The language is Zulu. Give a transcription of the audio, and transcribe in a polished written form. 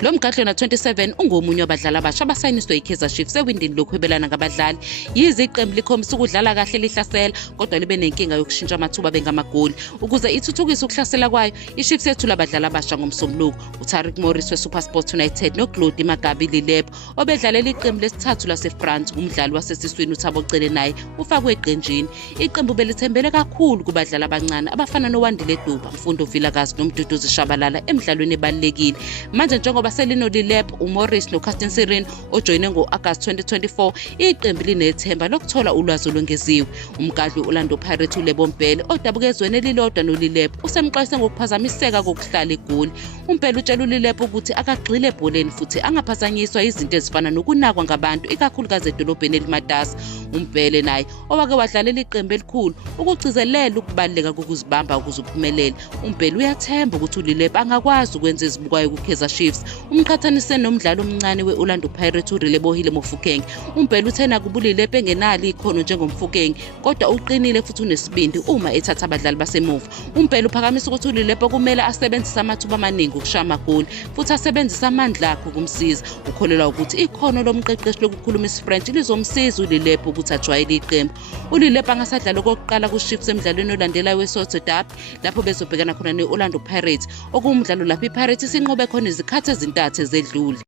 Lo mgadlo na-27 ungomunye wabadlali abasha abasayiniswe i-Kaizer Chiefs ewindini lokuhwebelana ngabadlali. Yize iqembu likhombisa ukudlala kahle lihlasela, kodwa libe nenkinga yokushintsha amathuba bengamagoli. Ukuze ithuthukise ukuhlasela kwayo, i-Chiefs yethula abadlali abasha ngomsombuluko. uTariq Morris weSuperSport United noGlody Magabi Lilebo obedlalela iqembu lesithathu laseFrance. Umdlali wasesiswini uThabo Cele naye ufakwe eqenjini. Iqembu belithembele kakhulu kubadlali abancane abafana noWandile Duba, Mfundo Vilakazi noMduduzi Shabalala emidlalweni ebalulekile. Manje njengoba selino Lilebo, uMorris noCastin Sirene ojoyine ngo-August 2024, iqembu linethemba lokuthola ulwazi olwengeziwe. Umgadli Orlando Pirates uLebo Mpele odabuka ezweni elilodwa noLilebo usemxwayise ngokuphazamiseka kokuhlala egoli. uMpele utshela uLilebo ukuthi akagxile ebholeni futhi angaphazanyiswa izinto ezifana nokunakwa ngabantu, ikakhulukazi edolobheni elimatasa. uMpele naye owake wadlalela iqembu elikhulu ukugcizelela ukubaluleka kokuzibamba ukuze uphumelele. uMpele uyathemba ukuthi uLilebo angakwazi ukwenza ezibukayo ku-Kaizer Chiefs. Umqhathanise nomdlali omncane we-Orlando Pirates uRelebohile Mofokeng. uMpele uthena kubuLilebo engenalo ikhono njengomfokeng, kodwa uqinile futhi unesibindi uma ethatha abadlali basemuva. uMpele uphakamisa ukuthi uLilebo kumele asebenzise amathuba amaningi ukushaya amagoli futhi asebenzise amandla akhe ukumsiza. Ukholelwa ukuthi ikhono lomqeqeshi lokukhuluma isiFrentshi lizomsiza uLilebo ukuthi ajwayele iqembu. uLilebo angasadlala okokuqala ku-Chiefs emdlalweni olandelayo weSoweto Derby, lapho bezobhekana khona ne-Orlando Pirates, okuwumdlalo lapho iPirates sinqobe khona izikhathi ezintathu ezedlule.